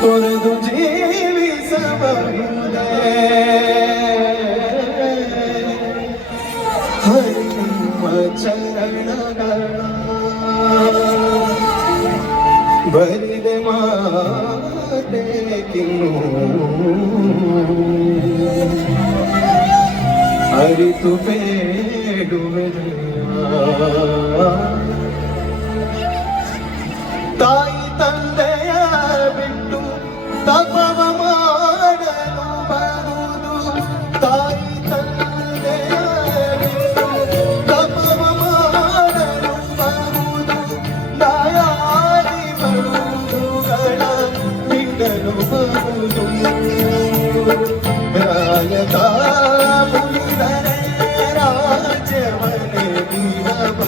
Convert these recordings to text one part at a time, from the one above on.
Todo dia me samba, പ്രാർത്ഥിക്കുന്നു അരിതുപേടുവരുന്ന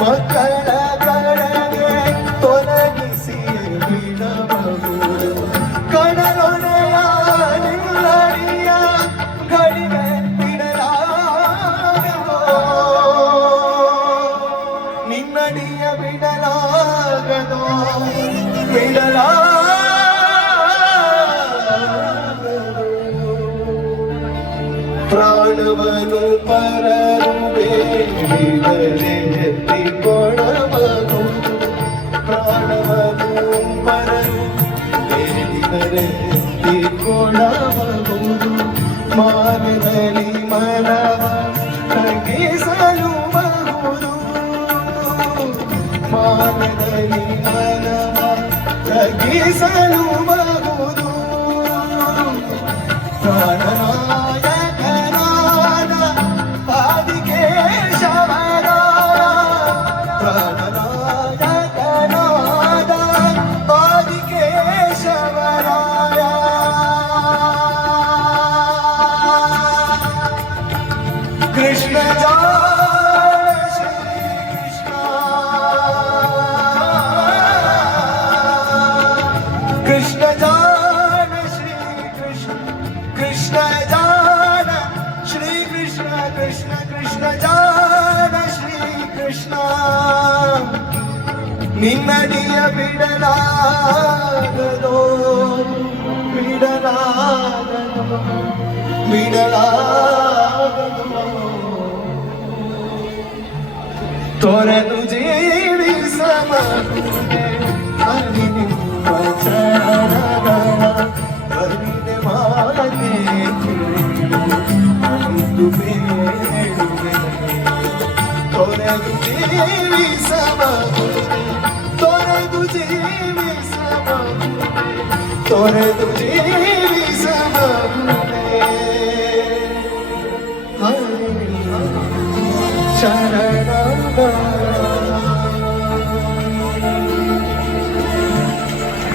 ಮಕ್ಕಳ ಕಡೆಗೆ ತೊಲಗಿಸಿ ಬಿಡಬಹುದು ಕಡಲೊಡೆಯ ನಿಲ್ಲಡಿಯ ಗಳಿಗೆ ಬಿಡಲಾಗದು. ನಿನ್ನಡಿಯ ಬಿಡಲಾಗದು. ಬಿಡಲಾಗದು. പ്രാണവനു പരരൂപേ വിവരത്തിക്കൊണവനും പ്രാണവനും പരരും വിവരത്തിക്കൊണവനും മാനദലി മരവ തകീസലു ബഹുദു മാനദലി മരവ തകീസലു ബഹുദു പ്രാണവ நிம்மதிய விடலாகதோ விடலாகதோ விடலாகதோ தொரது ஜீவி சமத்துனே அரினி வச்சரதா அரினி மாலனே அந்து பேடுவே தொரது ஜீவி ತೊರೆದು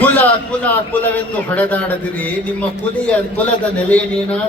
ಕುಲ ಕುಲ ಕುಲವೆಂದು ಹೊಡೆದಾಡದಿರಿ. ನಿಮ್ಮ ಕುಲಿಯ ಕುಲದ ನೆಲೆಯನೇನಾದ